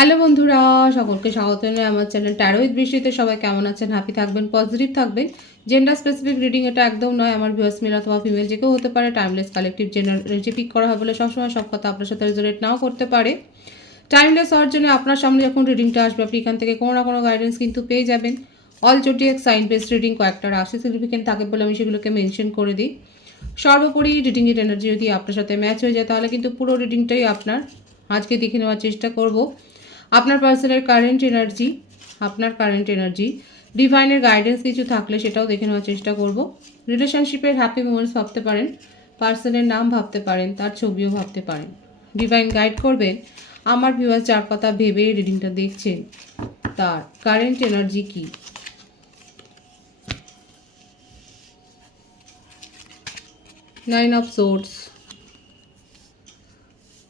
Hello বন্ধুরা, সকলকে স্বাগত জানাই আমার চ্যানেল ট্যারো বৃষ্টিতে সবাই কেমন আছেন? হ্যাপি থাকবেন পজিটিভ থাকবেন। জেন্ডার স্পেসিফিক রিডিং এটা একদম নয়। আমার ভিউয়ার্স মেল অথবা ফিমেল যে কেউ হতে পারে টাইমলেস কালেকটিভ জেনারেটি পিক করা হয় বলে সবসময় সব কথা আপনার সাথে রেজোনেট নাও করতে পারে। টাইমলেস হওয়ার জন্য আপনার সামনে যখন রিডিংটা আসবে, আপনি এখান থেকে কোনো না কোনো গাইডেন্স কিন্তু পেয়ে যাবেন। All zodiac sign based reading কয়েকটা রাশি সিগনিফিকেন্ট থাকে বলে আমি সেগুলোকে মেনশন করে দিই। সর্বোপরি রিডিংয়ের এনার্জি যদি আপনার সাথে ম্যাচ হয়ে যায়, তাহলে কিন্তু পুরো রিডিংটাই আপনার আজকে দেখে নেওয়ার চেষ্টা করব। আপনার পার্সনের কারেন্ট এনার্জি আপনার কারেন্ট এনার্জি ডিভাইনের গাইডেন্স কিছু থাকলে সেটাও দেখে নেওয়ার চেষ্টা করব। রিলেশনশিপের হ্যাপি মোমেন্টস ভাবতে পারেন পার্সনের নাম ভাবতে পারেন, তার ছবিও ভাবতে পারেন। ডিভাইন গাইড করবেন, আমার ভিউয়ার চার পাতা ভেবে রিডিংটা দেখছেন, তার কারেন্ট এনার্জি কী? nine of swords,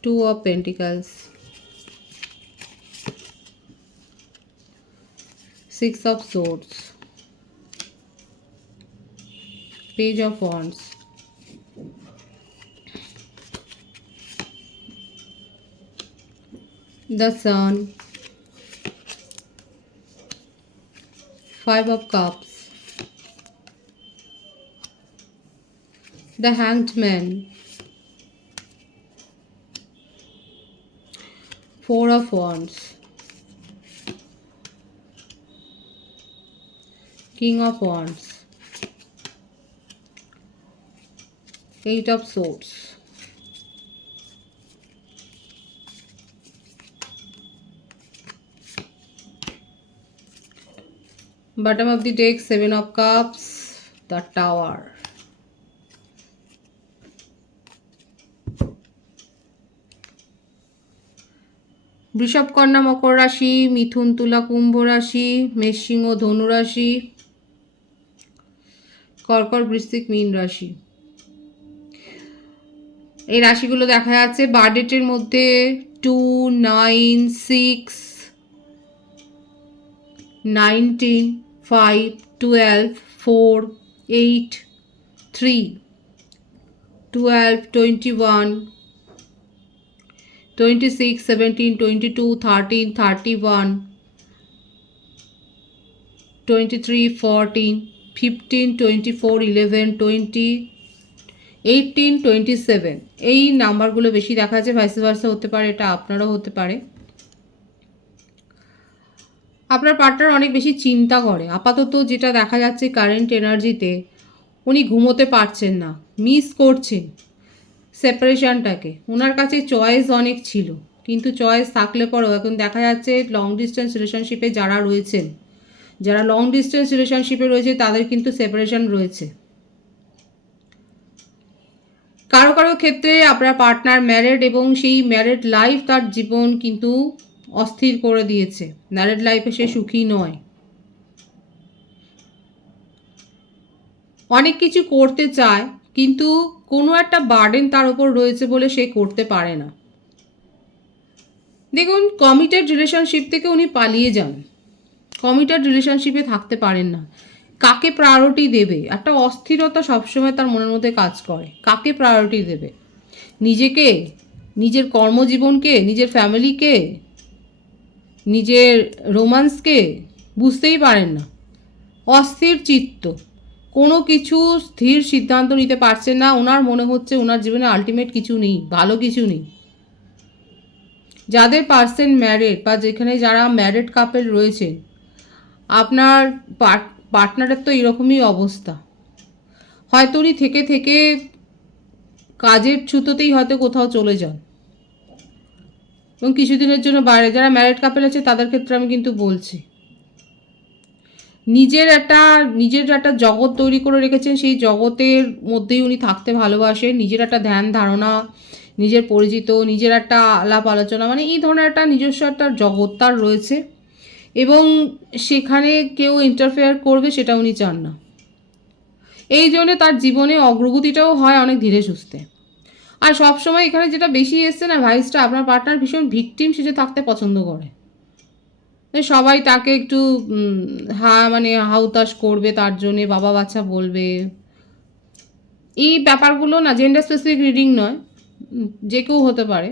two of pentacles six of swords. Page of wands. The sun. Five of cups. The hanged man. Four of wands king of wands eight of swords bottom of the deck seven of cups the tower বৃষভ মকর রাশি মিথুন তুলা কুম্ভ রাশি মেষসিংহ ধনু রাশি কর্কট বৃশ্চিক মীন রাশি। এই রাশিগুলো দেখা যাচ্ছে বার্থডেটের মধ্যে two nine six nineteen five twelve four eight three twelve twenty one twenty six seventeen twenty two thirteen thirty one twenty three fourteen fifteen twenty four eleven twenty eighteen twenty seven এই নাম্বারগুলো বেশি দেখা যাচ্ছে vice versa হতে পারে, এটা আপনারও হতে পারে। আপনার পার্টনার অনেক বেশি চিন্তা করে। আপাতত যেটা দেখা যাচ্ছে কারেন্ট এনার্জিতে উনি ঘুমোতে পারছেন না মিস করছেন সেপারেশনটাকে ওনার কাছে চয়েস অনেক ছিল, কিন্তু চয়েস থাকলে পরেও এখন দেখা যাচ্ছে লং ডিস্টেন্স রিলেশনশিপে যারা রয়েছেন যারা লং ডিস্টেন্স রিলেশনশিপে রয়েছে, তাদের কিন্তু সেপারেশন রয়েছে। কারও কারও ক্ষেত্রে আপনার পার্টনার ম্যারেড এবং সেই ম্যারেড লাইফ তার জীবন কিন্তু অস্থির করে দিয়েছে। ম্যারেড লাইফে সে সুখী নয়। অনেক কিছু করতে চায়, কিন্তু কোনো একটা বার্ডেন তার উপর রয়েছে বলে সে করতে পারে না। দেখুন কমিটেড রিলেশনশিপ থেকে উনি পালিয়ে যান। কমিটেড রিলেশনশিপে থাকতে পারেন না। কাকে প্রায়োরিটি দেবে? একটা অস্থিরতা সবসময় তার মনের মধ্যে কাজ করে। কাকে প্রায়োরিটি দেবে? নিজেকে? নিজের কর্মজীবনকে? নিজের ফ্যামিলিকে নিজের রোমান্সকে বুঝতেই পারেন না। অস্থির চিত্ত। কোনো কিছু স্থির সিদ্ধান্ত নিতে পারছেন না। ওনার মনে হচ্ছে ওনার জীবনে আলটিমেট কিছু নেই, ভালো কিছু নেই। যাদের পার্সেন্ট ম্যারেড বা যেখানে যারা ম্যারেড কাপেল রয়েছেন আপনার পার্টনারের তো এরকমই অবস্থা। হয়তো উনি থেকে থেকে কাজের ছুতোতেই হয়তো কোথাও চলে যান। এবং কিছুদিনের জন্য বাইরে যারা ম্যারেড কাপেল আছে, তাদের ক্ষেত্রে আমি কিন্তু বলছি। নিজের একটা নিজের একটা জগৎ তৈরি করে রেখেছেন, সেই জগতের মধ্যেই উনি থাকতে ভালোবাসেন। নিজের একটা ধ্যান ধারণা, নিজের পরিচিত, নিজের একটা আলাপ আলোচনা মানে এই ধরনের একটা নিজস্ব একটা জগৎ তার রয়েছে। এবং সেখানে কেউ ইন্টারফেয়ার করবে সেটা উনি চান না। এই জন্যে তার জীবনে অগ্রগতিটাও হয় অনেক ধীরে সুস্থে। আর সবসময় এখানে যেটা বেশি এসছে না ভাইসটা আপনার পার্টনার ভীষণ ভিকটিম সেটা থাকতে পছন্দ করে। সবাই তাকে একটু হা মানে হাউতাস করবে তার জন্যে, বাবা বাচ্চা বলবে। এই ব্যাপারগুলো না জেন্ডার স্পেসিফিক রিডিং নয় যে কেউ হতে পারে।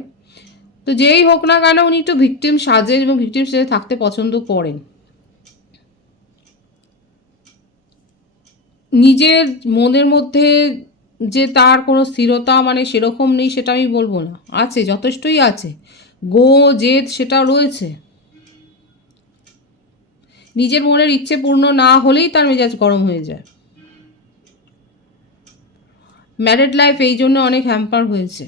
তো যেই হোক না কেন উনি একটু ভিকটিম সাজেন এবং ভিকটিম সাজে থাকতে পছন্দ করেন। নিজের মনের মধ্যে যে তার কোনো স্থিরতা মানে সেরকম নেই সেটা আমি বলব না। আছে, যথেষ্টই আছে। গো, জেদ, সেটা রয়েছে। নিজের মনের ইচ্ছে পূর্ণ না হলেই তার মেজাজ গরম হয়ে যায়। ম্যারেড লাইফ এই জন্য অনেক হ্যাম্পার হয়েছে।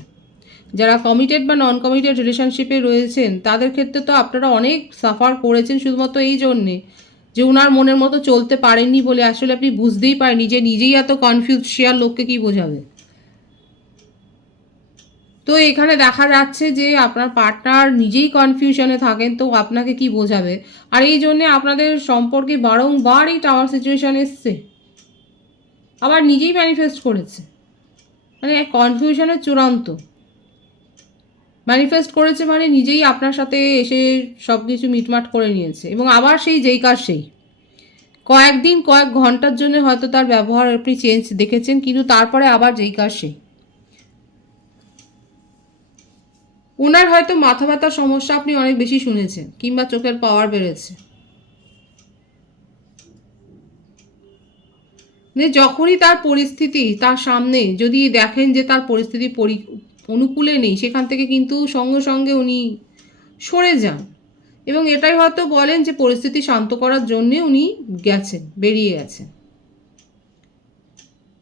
যারা কমিটেড বা নন কমিটেড রিলেশনশিপে রয়েছেন, তাদের ক্ষেত্রে তো আপনারা অনেক সাফার করেছেন শুধুমাত্র এই জন্যে যে ওনার মনের মতো চলতে পারেননি বলে আসলে আপনি বুঝতেই পারেননি যে নিজেই এত কনফিউজ শেয়ার লোককে কি বোঝাবে। তো এখানে দেখা যাচ্ছে যে আপনার পার্টনার নিজেই কনফিউশনে থাকেন, তো আপনাকে কি বোঝাবে? আর এই জন্যে আপনাদের সম্পর্কে বারংবার এই টাওয়ার সিচুয়েশন এসছে। আবার নিজেই ম্যানিফেস্ট করেছে। মানে কনফিউশনের চূড়ান্ত। ম্যানিফেস্ট করেছে মানে নিজেই আপনার সাথে এসে সব কিছু মিটমাট করে নিয়েছে। এবং আবার সেই, যেই কার সেই। কয়েকদিন, কয়েক ঘণ্টার জন্য হয়তো তার ব্যবহার আপনি চেঞ্জ দেখেছেন, কিন্তু তারপরে আবার যেই কার সেই। ওনার হয়তো মাথা ব্যথার সমস্যা আপনি অনেক বেশি শুনেছেন, কিংবা চোখের পাওয়ার বেড়েছে। মানে যখনই তার পরিস্থিতি তার সামনে, যদি দেখেন যে তার পরিস্থিতি পরি অনুকূলে নেই, সেখান থেকে কিন্তু সঙ্গে সঙ্গে উনি সরে যান। এবং এটাই হয়তো বলেন যে পরিস্থিতি শান্ত করার জন্যে উনি গেছেন, বেরিয়ে গেছেন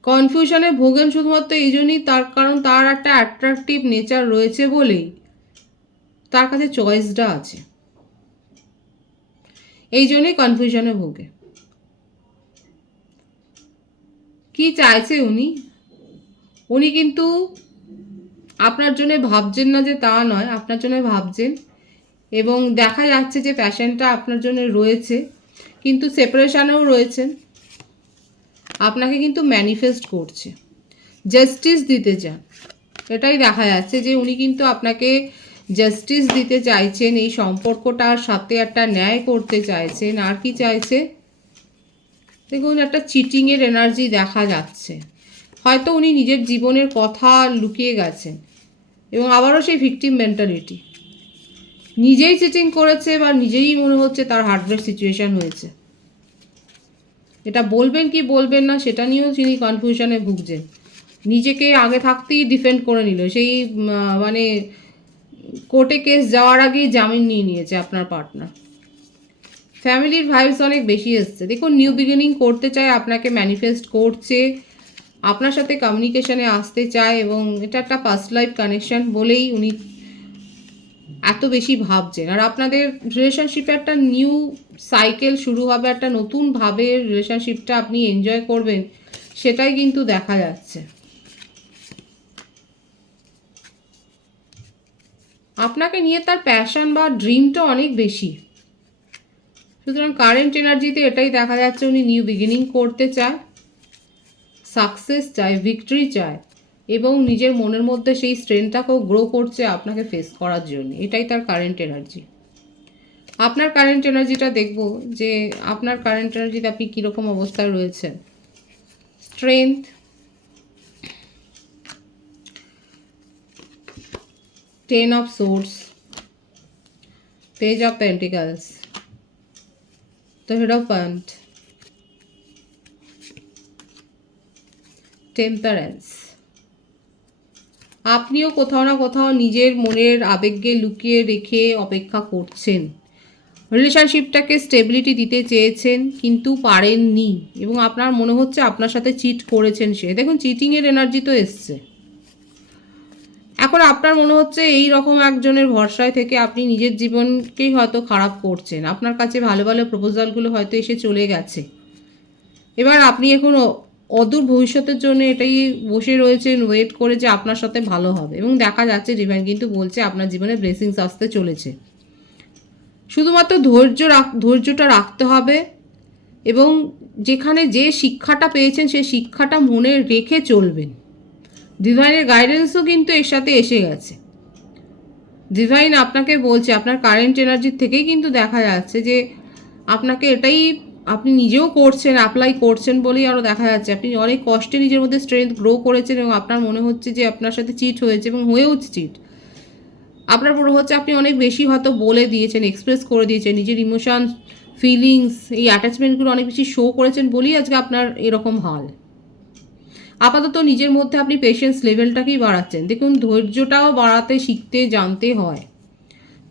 কনফিউশনে ভোগেন শুধুমাত্র এই জন্যই তার, কারণ তার একটা অ্যাট্রাকটিভ নেচার রয়েছে বলেই তার কাছে চয়েসটা আছে। এই জন্যই কনফিউশনে ভোগে। কি চাইছে উনি? উনি কিন্তু আপনার জন্য ভাবছেন না যে তা নয়, আপনার জন্য ভাবছেন। এবং দেখা যাচ্ছে যে প্যাশনটা আপনার জন্য রয়েছে, কিন্তু সেপারেশনেও রয়েছেন। আপনাকে কিন্তু ম্যানিফেস্ট করছে। জাস্টিস দিতে চান। এটাই দেখা যাচ্ছে যে উনি কিন্তু আপনাকে জাস্টিস দিতে চাইছেন, এই সম্পর্কটার সাথে একটা ন্যায় করতে চাইছেন। আর কি চাইছে? দেখুন, একটা চিটিংয়ের এনার্জি দেখা যাচ্ছে। হয়তো উনি নিজের জীবনের কথা লুকিয়ে গেছেন। এবং আবারও সেই ভিকটিম মেন্টালিটি নিজেই চিটিং করেছে বা নিজেই মনে হচ্ছে তার হার্টব্রেক সিচুয়েশন হয়েছে। এটা বলবেন কি বলবেন না, সেটা নিয়েও তিনি কনফিউশনে ভুগছেন। নিজেকে আগে থাকতেই ডিফেন্ড করে নিল। সেই মানে কোর্টে কেস যাওয়ার আগেই জামিন নিয়ে নিয়েছে আপনার পার্টনার ফ্যামিলির ভাইবস অনেক বেশি এসছে। দেখুন নিউ বিগিনিং করতে চায়, আপনাকে ম্যানিফেস্ট করছে আপনার সাথে কমিউনিকেশনে আসতে চায় এবং এটা একটা ফার্স্ট লাইফ কানেকশন বলেই উনি এত বেশি ভাবছেন। আর আপনাদের রিলেশনশিপে একটা নিউ সাইকেল শুরু হবে, একটা নতুনভাবে রিলেশনশিপটা আপনি এনজয় করবেন, সেটাই কিন্তু দেখা যাচ্ছে। আপনাকে নিয়ে তার প্যাশন বা ড্রিমটা অনেক বেশি। সুতরাং কারেন্ট এনার্জিতে এটাই দেখা যাচ্ছে উনি নিউ বিগিনিং করতে চায়। সাকসেস চায় ভিক্টরি চায় এবং নিজের মনের মধ্যে সেই স্ট্রেনটাকেও গ্রো করছে আপনাকে ফেস করার জন্য। এটাই তার কারেন্ট এনার্জি আপনার কারেন্ট এনার্জিটা দেখব যে আপনার কারেন্ট এনার্জিতে আপনি কীরকম অবস্থায় রয়েছেন। Strength ten of swords page of pentacles the Hierophant, temperance আপনিও কোথাও না কোথাও নিজের মনের আবেগকে লুকিয়ে রেখে অপেক্ষা করছেন। রিলেশনশিপটাকে স্টেবিলিটি দিতে চেয়েছেন, কিন্তু পারেননি এবং আপনার মনে হচ্ছে আপনার সাথে চিট করেছেন সে। দেখুন চিটিংয়ের এনার্জি তো এসছে। এখন আপনার মনে হচ্ছে এই রকম একজনের ভরসায় থেকে আপনি নিজের জীবনকেই হয়তো খারাপ করছেন। আপনার কাছে ভালো ভালো প্রপোজালগুলো হয়তো এসে চলে গেছে। এবার আপনি এখন অদূর ভবিষ্যতের জন্য এটাই বসে রয়েছেন ওয়েট করে যে আপনার সাথে ভালো হবে। এবং দেখা যাচ্ছে ডিভাইন কিন্তু বলছে আপনার জীবনে ব্লেসিংস আসতে চলেছে। শুধুমাত্র ধৈর্য ধৈর্যটা রাখতে হবে এবং যেখানে যে শিক্ষাটা পেয়েছেন সেই শিক্ষাটা মনে রেখে চলবেন। ডিভাইনের গাইডেন্সও কিন্তু এর সাথে এসে গেছে। ডিভাইন আপনাকে বলছে, আপনার কারেন্ট এনার্জির থেকেই কিন্তু দেখা যাচ্ছে যে আপনাকে এটাই আপনি নিজেও করছেন অ্যাপ্লাই করছেন বলেই আরও দেখা যাচ্ছে। আপনি অনেক কষ্টে নিজের মধ্যে স্ট্রেংথ গ্রো করেছেন এবং আপনার মনে হচ্ছে যে আপনার সাথে চিট হয়েছে এবং হয়েও চিট আপনার মনে হচ্ছে আপনি অনেক বেশি হয়তো বলে দিয়েছেন এক্সপ্রেস করে দিয়েছেন, নিজের ইমোশন ফিলিংস এই অ্যাটাচমেন্টগুলো অনেক বেশি শো করেছেন বলেই আজকে আপনার এরকম হাল। আপাতত নিজের মধ্যে আপনি পেশেন্স লেভেলটাকেই বাড়াচ্ছেন। দেখুন, ধৈর্যটাও বাড়াতে, শিখতে, জানতে হয়।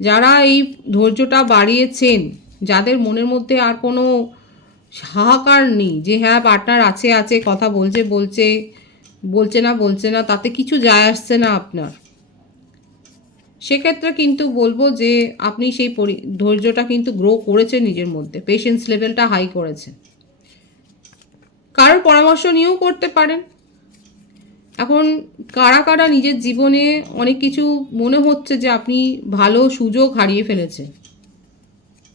যারা এই ধৈর্যটা বাড়িয়েছেন, যাদের মনের মধ্যে আর কোনো হাহাকার নেই যে হ্যাঁ পার্টনার আছে আছে, কথা বলছে বলছে বলছে না বলছে না, তাতে কিছু যায় আসছে না আপনার। সেক্ষেত্রে কিন্তু বলব যে আপনি সেই ধৈর্যটা কিন্তু গ্রো করেছেন নিজের মধ্যে পেশেন্স লেভেলটা হাই করেছে কারোর পরামর্শ নিয়েও করতে পারেন। এখন কারা কারা নিজের জীবনে অনেক কিছু মনে হচ্ছে যে আপনি ভালো সুযোগ হারিয়ে ফেলেছেন?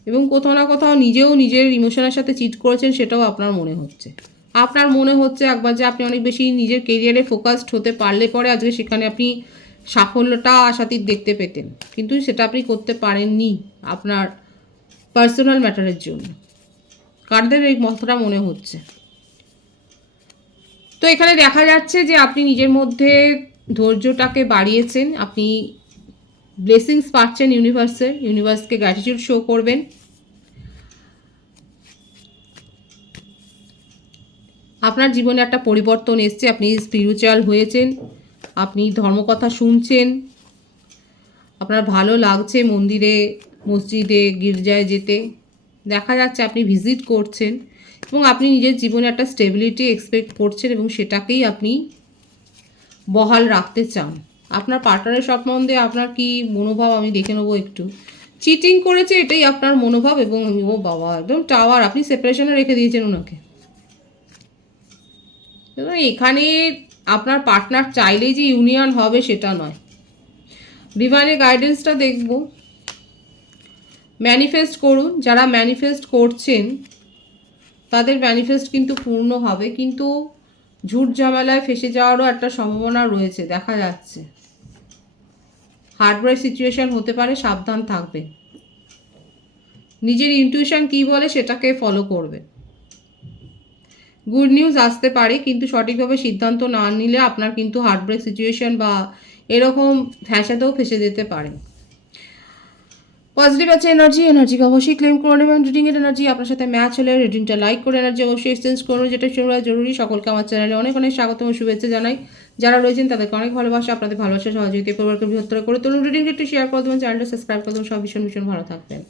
এবং কোথাও না কোথাও নিজেও নিজের ইমোশনের সাথে চিট করেছেন সেটাও আপনার মনে হচ্ছে। আপনার মনে হচ্ছে একবার যে আপনি অনেক বেশি নিজের কেরিয়ারে ফোকাসড হতে পারলে পরে আজকে সেখানে আপনি সাফল্যটা আশাতীত দেখতে পেতেন। কিন্তু সেটা আপনি করতে পারেননি আপনার পার্সোনাল ম্যাটারের জন্য। কারদের এই মতটা মনে হচ্ছে? তো এখানে দেখা যাচ্ছে যে আপনি নিজের মধ্যে ধৈর্যটাকে বাড়িয়েছেন। আপনি ব্লেসিংস পাচ্ছেন ইউনিভার্সের ইউনিভার্সকে গ্র্যাটিটিউড শো করবেন। আপনার জীবনে একটা পরিবর্তন এসছে, আপনি স্পিরিচুয়াল হয়েছেন, আপনি ধর্মকথা শুনছেন, আপনার ভালো লাগছে মন্দিরে, মসজিদে, গির্জায় যেতে, দেখা যাচ্ছে আপনি ভিজিট করছেন এবং আপনি নিজের জীবনে একটা স্টেবিলিটি এক্সপেক্ট করছেন এবং সেটাকেই আপনি বহাল রাখতে চান। আপনার পার্টনারের সম্বন্ধে আপনার কি মনোভাব আমি দেখে নেব একটু। চিটিং করেছে এটাই আপনার মনোভাব এবং ও বাবা, একদম টাওয়ার আপনি সেপারেশনে রেখে দিয়েছেন ওনাকে। এখানে আপনার পার্টনার চাইলেই যে ইউনিয়ন হবে সেটা নয়। ডিভাইনের গাইডেন্সটা দেখব। ম্যানিফেস্ট করুন, যারা ম্যানিফেস্ট করছেন, তাদের ম্যানিফেস্ট কিন্তু পূর্ণ হবে, কিন্তু ঝুট ঝামেলায় ফেসে যাওয়ারও একটা সম্ভাবনা রয়েছে, দেখা যাচ্ছে। হার্ডওয়ার সিচুয়েশন হতে পারে, সাবধান থাকবে। নিজের ইনটিউশন কী বলে সেটাকে ফলো করবে। গুড নিউজ আসতে পারে, কিন্তু সঠিকভাবে সিদ্ধান্ত না নিলে আপনার কিন্তু হার্টব্রেক সিচুয়েশন বা এরকম ফ্যাসাতেও ফেসে যেতে পারে। পজিটিভ আছে এনার্জি এনার্জিকে অবশ্যই ক্লেম করে নেবেন। রিডিংয়ের এনার্জি আপনার সাথে ম্যাচ হলে রিডিংটা লাইক করে এনার্জি অবশ্যই এক্সচেঞ্জ করুন। যেটা জরুরি। সকলকে আমার চ্যানেলে অনেক অনেক স্বাগত ও শুভেচ্ছা জানাই। যারা রয়েছেন তাদেরকে অনেক ভালোবাসা, আপনাদের ভালোবাসা, সহযোগিতা, পরিবারকে বৃহত্তর করে তুলুন। রিডিং একটু শেয়ার করে দেবেন চ্যানেলটা সাবস্ক্রাইব করে দেবেন, সব ভীষণ ভীষণ ভালো থাকবেন।